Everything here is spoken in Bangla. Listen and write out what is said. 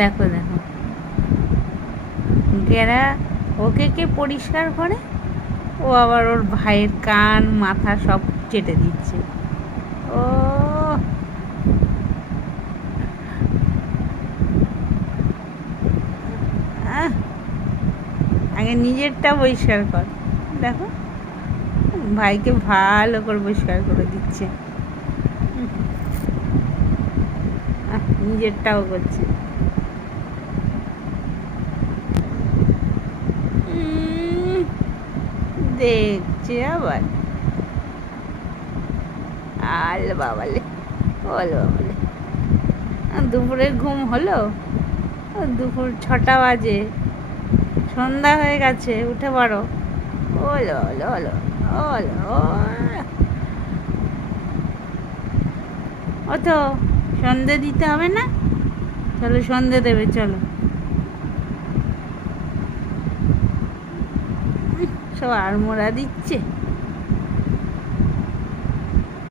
দেখো দেখো, গেরা ওকে কে পরিষ্কার করে, ও আবার ওর ভাইয়ের কান মাথা সব চেটে দিচ্ছে। ও আহ, আগে নিজেরটা পরিষ্কার কর। দেখো, ভাইকে ভালো করে পরিষ্কার করে দিচ্ছে। নিজেরটাও করছে। দেখছে আবার। আল বাবালে, বল বাবালে, দুপুরের ঘুম হলো? দুপুর 6টা বাজে, সন্ধ্যা হয়ে গেছে, উঠে পড়ো। ওলো ওলো ওলো ওলো, ও তো সন্ধে দিতে হবে না? চলো সন্ধে দেবে, চলো। সব আড়মোড়া দিচ্ছে।